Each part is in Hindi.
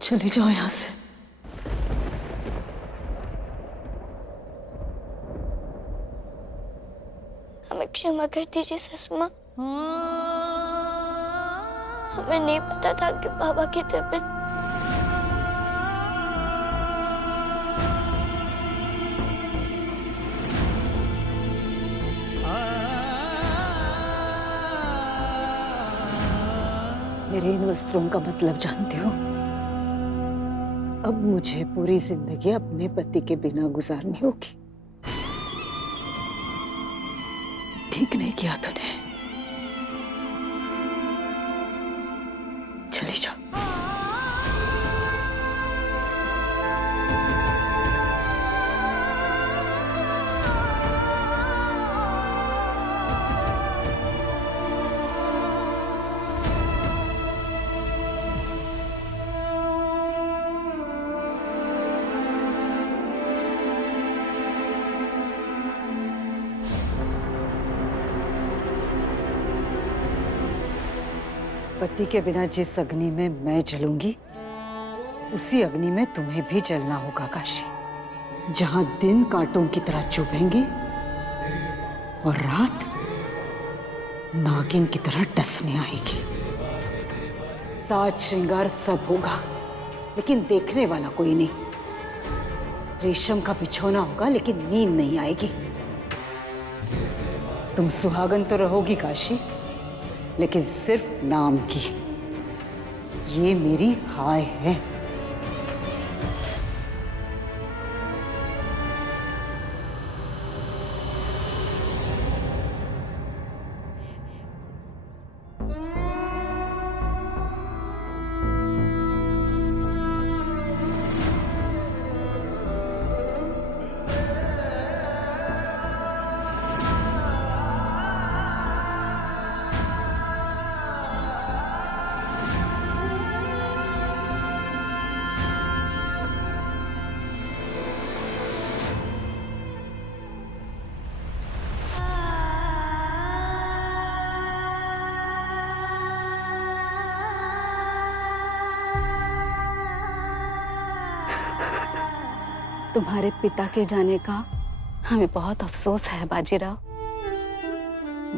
चले जाओ यहां से। हमें क्षमा कर दीजिए सासू माँ। हमें नहीं पता था कि बाबा की तबीयत। मेरे इन वस्त्रों का मतलब जानते हो? अब मुझे पूरी जिंदगी अपने पति के बिना गुजारनी होगी। ठीक नहीं किया तूने। चली जाओ। पति के बिना जिस अग्नि में मैं जलूंगी, उसी अग्नि में तुम्हें भी जलना होगा काशी। जहां दिन कांटों की तरह चुभेंगे और रात नागिन की तरह डसने आएगी। साज श्रृंगार सब होगा, लेकिन देखने वाला कोई नहीं। रेशम का बिछौना होगा, लेकिन नींद नहीं आएगी। तुम सुहागन तो रहोगी काशी, लेकिन सिर्फ नाम की। ये मेरी हाय है। तुम्हारे पिता के जाने का हमें बहुत अफसोस है बाजीराव।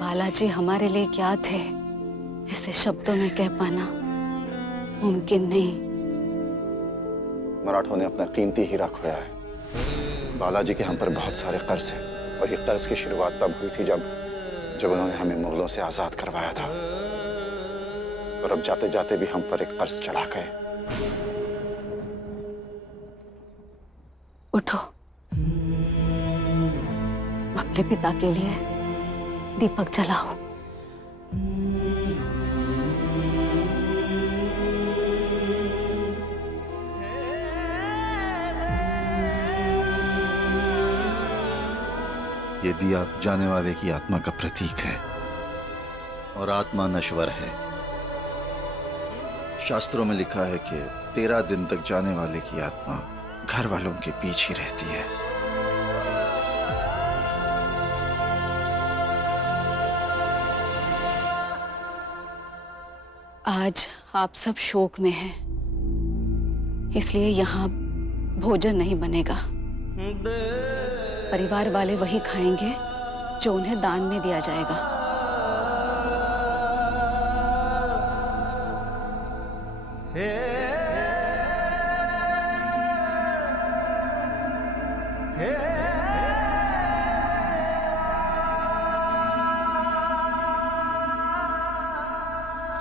बालाजी हमारे लिए क्या थे, इसे शब्दों में कह पाना मुमकिन नहीं। मराठों ने अपना कीमती हीरा खोया है। बालाजी के हम पर बहुत सारे कर्ज हैं, और ये कर्ज की शुरुआत तब हुई थी जब उन्होंने हमें मुगलों से आजाद करवाया था। और अब जाते जाते भी हम पर एक कर्ज चढ़ा गए। उठो, अपने पिता के लिए दीपक जलाओ। ये दिया जाने वाले की आत्मा का प्रतीक है, और आत्मा नश्वर है। शास्त्रों में लिखा है कि 13 दिन तक जाने वाले की आत्मा घर वालों के बीच ही रहती है। आज आप सब शोक में हैं, इसलिए यहाँ भोजन नहीं बनेगा। परिवार वाले वही खाएंगे जो उन्हें दान में दिया जाएगा।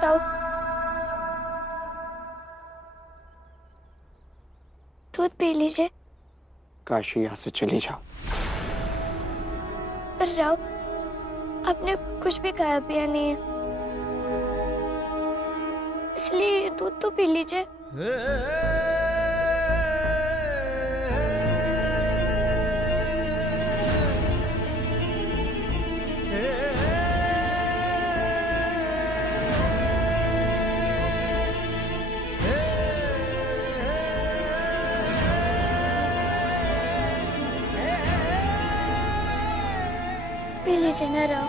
राव, दूध पी लीजिए। काशी, यहाँ से चली जाओ। पर राव, आपने कुछ भी खाया पिया नहीं है, इसलिए दूध तो पी लीजिए। पी लीजिए ना राव।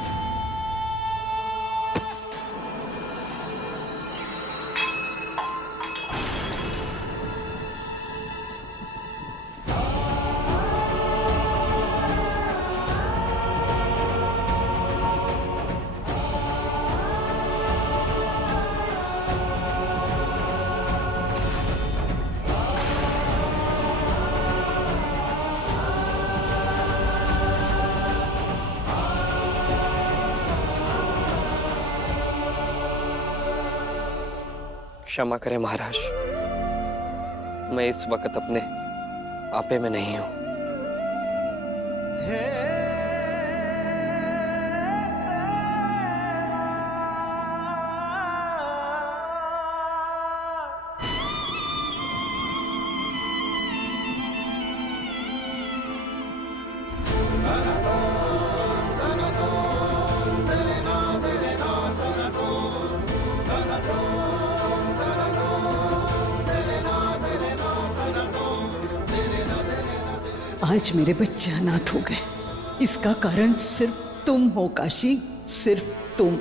क्षमा करें महाराज, मैं इस वक्त अपने आपे में नहीं हूं। आज मेरे बच्चे अनाथ हो गए, इसका कारण सिर्फ तुम हो काशी, सिर्फ तुम।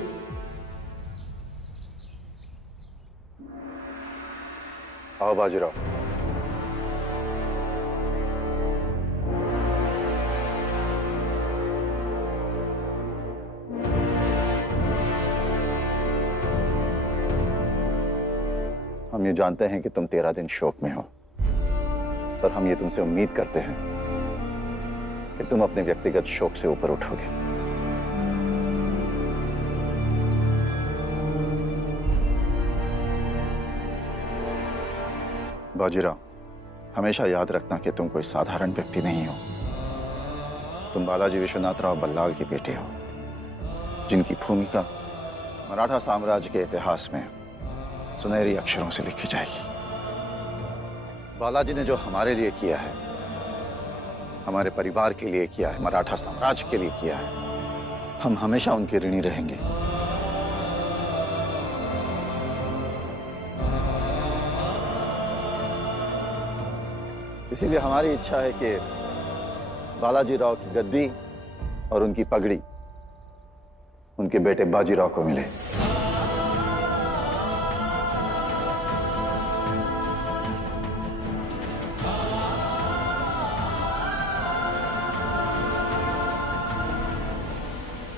आओ बाजीराव। हम ये जानते हैं कि तुम 13 दिन शोक में हो, पर हम ये तुमसे उम्मीद करते हैं कि तुम अपने व्यक्तिगत शोक से ऊपर उठोगे। बाजीराव, हमेशा याद रखना कि तुम कोई साधारण व्यक्ति नहीं हो। तुम बालाजी विश्वनाथ राव बल्लाल के बेटे हो, जिनकी भूमिका मराठा साम्राज्य के इतिहास में सुनहरी अक्षरों से लिखी जाएगी। बालाजी ने जो हमारे लिए किया है, हमारे परिवार के लिए किया है, मराठा साम्राज्य के लिए किया है, हम हमेशा उनके ऋणी रहेंगे। इसीलिए हमारी इच्छा है कि बालाजी राव की गद्दी और उनकी पगड़ी उनके बेटे बाजीराव को मिले।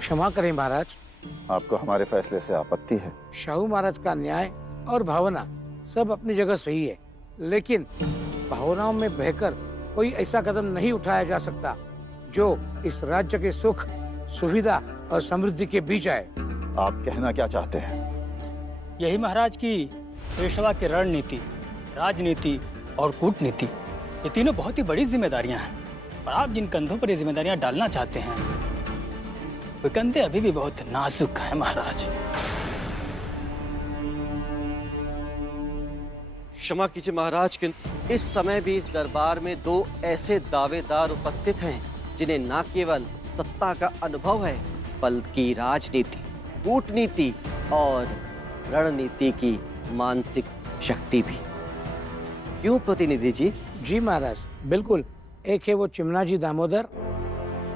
क्षमा करें महाराज, आपको हमारे फैसले से आपत्ति है? शाहू महाराज का न्याय और भावना सब अपनी जगह सही है, लेकिन भावनाओं में बहकर कोई ऐसा कदम नहीं उठाया जा सकता जो इस राज्य के सुख, सुविधा और समृद्धि के बीच आए। आप कहना क्या चाहते हैं? यही महाराज की पेशवा की रणनीति, राजनीति और कूटनीति, ये तीनों बहुत ही बड़ी जिम्मेदारियां हैं, और आप जिन कंधों पर ये जिम्मेदारियां डालना चाहते हैं, वे कंधे अभी भी बहुत नाजुक हैं महाराज। क्षमा कीजिए महाराज, किंतु इस समय भी इस दरबार में 2 ऐसे दावेदार उपस्थित हैं जिन्हें न केवल सत्ता का अनुभव है, बल्कि राजनीति, कूटनीति और रणनीति की मानसिक शक्ति भी। क्यों प्रतिनिधि जी? जी महाराज, बिल्कुल। एक है वो चिमनाजी दामोदर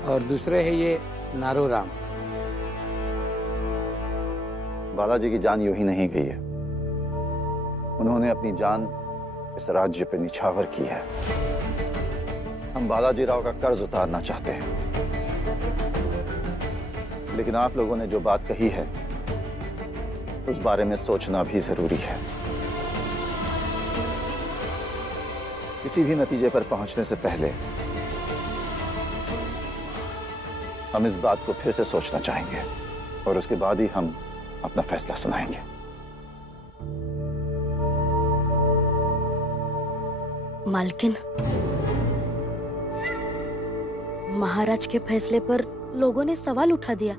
और दूसरे है ये नारोराम। बालाजी की जान यूं ही नहीं गई है, उन्होंने अपनी जान इस राज्य पे निछावर की है। हम बालाजी राव का कर्ज उतारना चाहते हैं, लेकिन आप लोगों ने जो बात कही है उस बारे में सोचना भी जरूरी है। किसी भी नतीजे पर पहुंचने से पहले हम इस बात को फिर से सोचना चाहेंगे और उसके बाद ही हम अपना फैसला सुनाएंगे। मालकिन, महाराज के फैसले पर लोगों ने सवाल उठा दिया।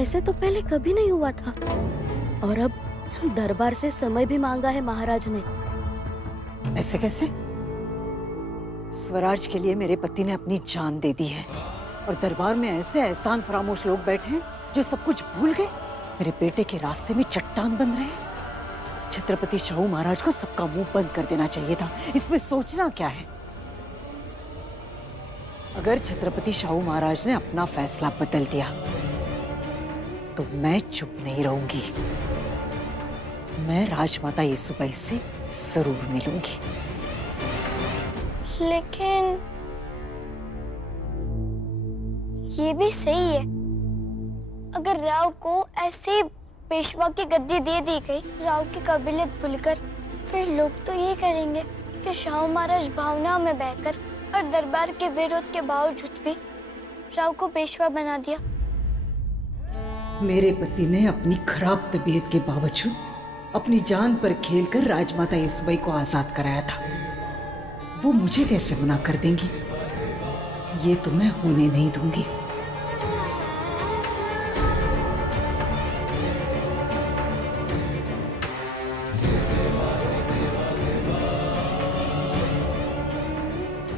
ऐसे तो पहले कभी नहीं हुआ था, और अब दरबार से समय भी मांगा है महाराज ने। ऐसे कैसे? स्वराज के लिए मेरे पति ने अपनी जान दे दी है, और दरबार में ऐसे एहसान फरामोश लोग बैठे हैं जो सब कुछ भूल गए, मेरे बेटे के रास्ते में चट्टान बन रहे हैं। छत्रपति शाहू महाराज को सबका मुंह बंद कर देना चाहिए था। इसमें सोचना क्या है? अगर छत्रपति शाहू महाराज ने अपना फैसला बदल दिया तो मैं चुप नहीं रहूंगी। मैं राजमाता येसुबाई से जरूर मिलूंगी। लेकिन ये भी सही है, अगर राव को ऐसे पेशवा की गद्दी दे दी गई, राव की काबिलियत भूलकर, फिर लोग तो ये करेंगे कि शाहू महाराज भावनाओं में बहकर और दरबार के विरोध के बावजूद भी राव को पेशवा बना दिया। मेरे पति ने अपनी खराब तबीयत के बावजूद अपनी जान पर खेलकर राजमाता येसुबाई को आजाद कराया था, वो मुझे कैसे मना कर देंगी? ये तो मैं होने नहीं दूंगी।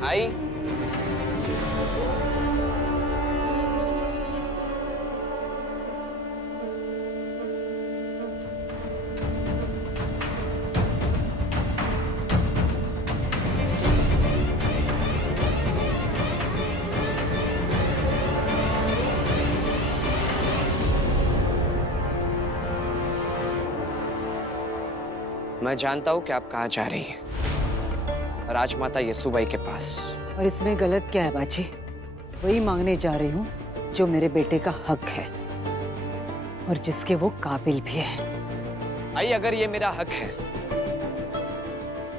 आई, मैं जानता हूं कि आप कहाँ जा रही हैं। राजमाता येसुबाई के पास। और इसमें गलत क्या है बाजी? वही मांगने जा रही हूँ जो मेरे बेटे का हक है और जिसके वो काबिल भी है। आई, अगर ये मेरा हक है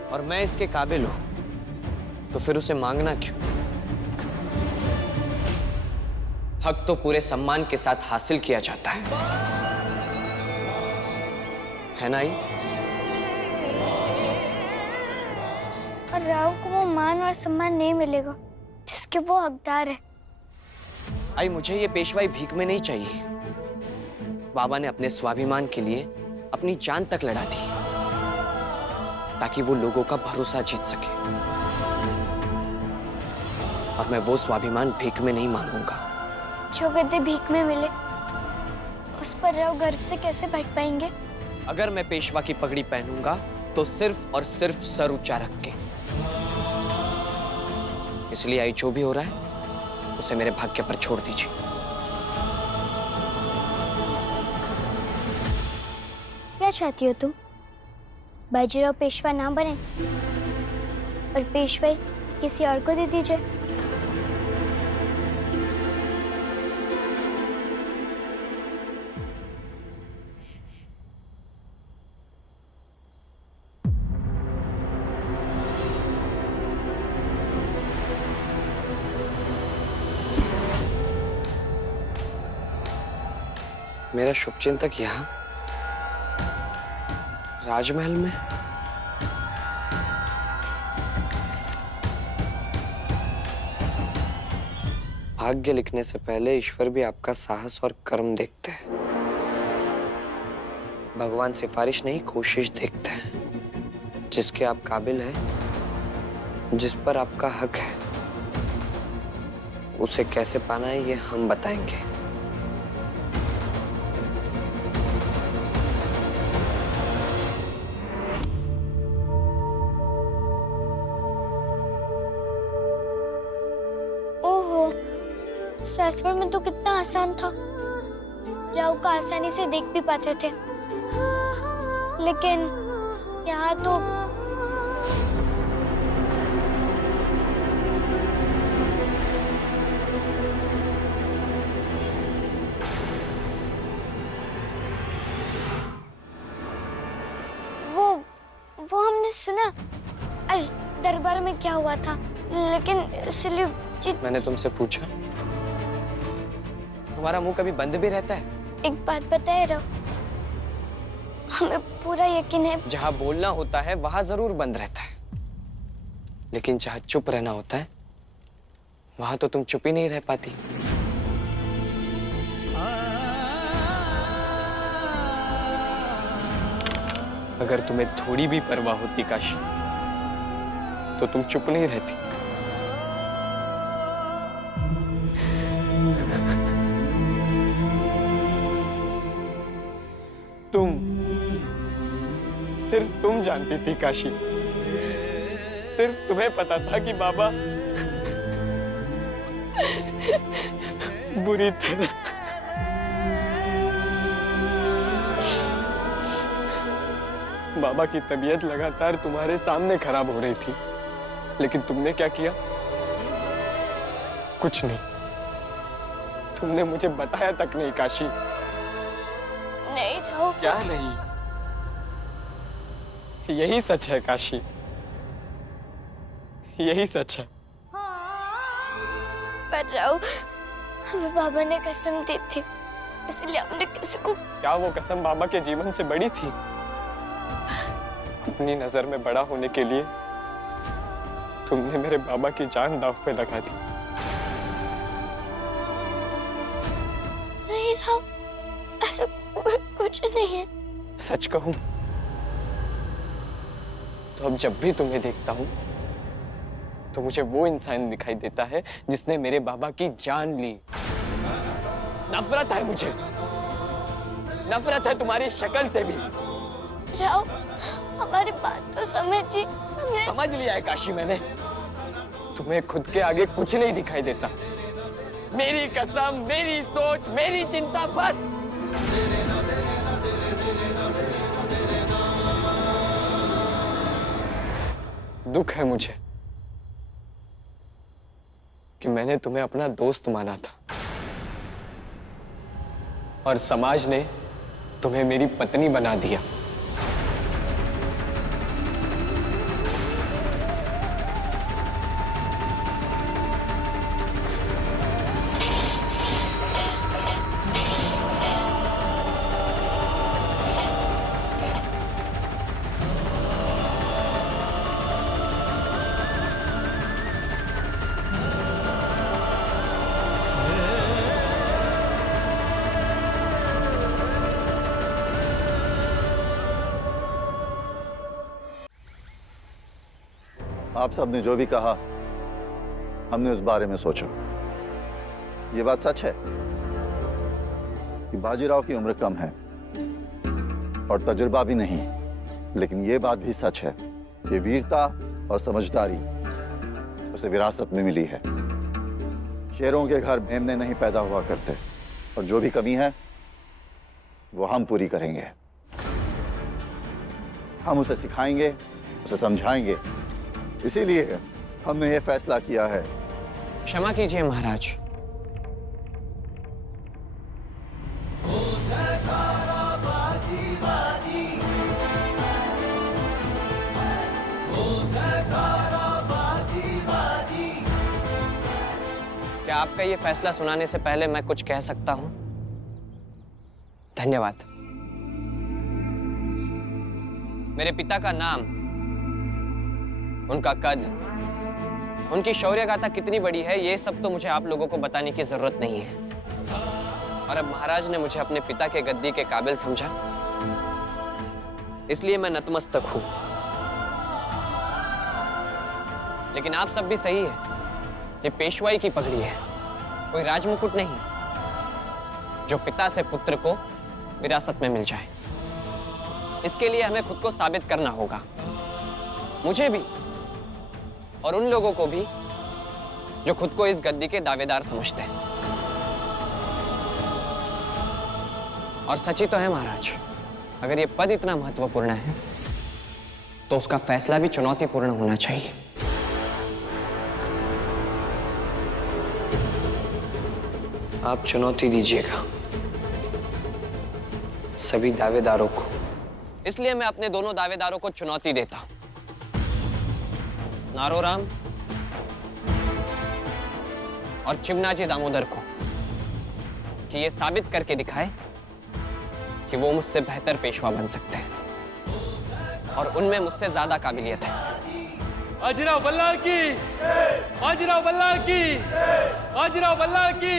और मैं इसके काबिल हूं तो फिर उसे मांगना क्यों? हक तो पूरे सम्मान के साथ हासिल किया जाता है ना आई? और राव को वो मान और सम्मान नहीं मिलेगा जिसके वो हकदार है। आई, मुझे ये पेशवाई भीख में नहीं चाहिए। बाबा ने अपने स्वाभिमान के लिए अपनी जान तक लड़ा दी ताकि वो लोगों का भरोसा जीत सके, और मैं वो स्वाभिमान भीख में नहीं मांगूंगा। जो गद्दी भीख में मिले उस पर राव गर्व से कैसे बैठ पाएंगे? अगर मैं पेशवा की पगड़ी पहनूंगा तो सिर्फ और सिर्फ सर ऊंचा रख के। इसलिए आई, जो भी हो रहा है उसे मेरे भाग्य पर छोड़ दीजिए। क्या चाहती हो तुम? बाजीराव पेशवा ना बने और पेशवाई किसी और को दे दी जाए? मेरा शुभचिंतक यहाँ राजमहल में? भाग्य लिखने से पहले ईश्वर भी आपका साहस और कर्म देखते हैं। भगवान सिफारिश नहीं, कोशिश देखते हैं। जिसके आप काबिल हैं, जिस पर आपका हक है, उसे कैसे पाना है ये हम बताएंगे। सासवड़ में तो कितना आसान था, राव का आसानी से देख भी पाते थे, लेकिन यहाँ तो वो हमने सुना आज दरबार में क्या हुआ था, लेकिन इसलिए मैंने तुमसे पूछा, तुम्हारा मुंह कभी बंद भी रहता है? एक बात बताए राव, हमें पूरा यकीन है जहां बोलना होता है वहां जरूर बंद रहता है, लेकिन जहां चुप रहना होता है वहां तो तुम चुप ही नहीं रह पाती। अगर तुम्हें थोड़ी भी परवाह होती काशी, तो तुम चुप नहीं रहती। सिर्फ तुम जानती थी काशी, सिर्फ तुम्हें पता था कि बाबा बुरी तरह बाबा की तबीयत लगातार तुम्हारे सामने खराब हो रही थी, लेकिन तुमने क्या किया? कुछ नहीं। तुमने मुझे बताया तक नहीं काशी। नहीं राव। क्या नहीं? यही सच है काशी, यही सच है। पर राव, हमें बाबा ने कसम दी थी, इसलिए हमने किसी को। क्या वो कसम बाबा के जीवन से बड़ी थी? अपनी नजर में बड़ा होने के लिए तुमने मेरे बाबा की जान दांव पे लगा दी। नहीं राव, ऐसा कुछ नहीं है। सच कहूं तो अब जब भी तुम्हें देखता हूं तो मुझे वो इंसान दिखाई देता है जिसने मेरे बाबा की जान ली। नफरत है मुझे, नफरत है तुम्हारी शक्ल से भी। राव, हमारी बात तो समझिए। समझ लिया है काशी मैंने, तुम्हें खुद के आगे कुछ नहीं दिखाई देता। मेरी कसम, मेरी सोच, मेरी चिंता, बस। दुख है मुझे कि मैंने तुम्हें अपना दोस्त माना था और समाज ने तुम्हें मेरी पत्नी बना दिया। आप सब ने जो भी कहा हमने उस बारे में सोचा। ये बात सच है कि बाजीराव की उम्र कम है और तजुर्बा भी नहीं, लेकिन ये बात भी सच है कि वीरता और समझदारी उसे विरासत में मिली है। शेरों के घर मेमने नहीं पैदा हुआ करते और जो भी कमी है वो हम पूरी करेंगे। हम उसे सिखाएंगे, उसे समझाएंगे। इसीलिए हमने ये फैसला किया है। क्षमा कीजिए महाराज, क्या आपका ये फैसला सुनाने से पहले मैं कुछ कह सकता हूं? धन्यवाद। मेरे पिता का नाम, उनका कद, उनकी शौर्य गाथा कितनी बड़ी है, ये सब तो मुझे आप लोगों को बताने की जरूरत नहीं है। और अब महाराज ने मुझे अपने पिता के गद्दी के काबिल समझा, इसलिए मैं नतमस्तक हूं। लेकिन आप सब भी सही है, ये पेशवाई की पगड़ी है, कोई राजमुकुट नहीं जो पिता से पुत्र को विरासत में मिल जाए। इसके लिए हमें खुद को साबित करना होगा, मुझे भी और उन लोगों को भी जो खुद को इस गद्दी के दावेदार समझते हैं। और सच ही तो है महाराज, अगर ये पद इतना महत्वपूर्ण है तो उसका फैसला भी चुनौतीपूर्ण होना चाहिए। आप चुनौती दीजिएगा सभी दावेदारों को। इसलिए मैं अपने दोनों दावेदारों को चुनौती देता हूं, नारोराम और चिमनाजी दामोदर को, कि ये साबित करके दिखाए कि वो मुझसे बेहतर पेशवा बन सकते हैं और उनमें मुझसे ज्यादा काबिलियत है। बाजीराव बल्लाल की, बाजीराव बल्लाल की, बाजीराव बल्लाल की।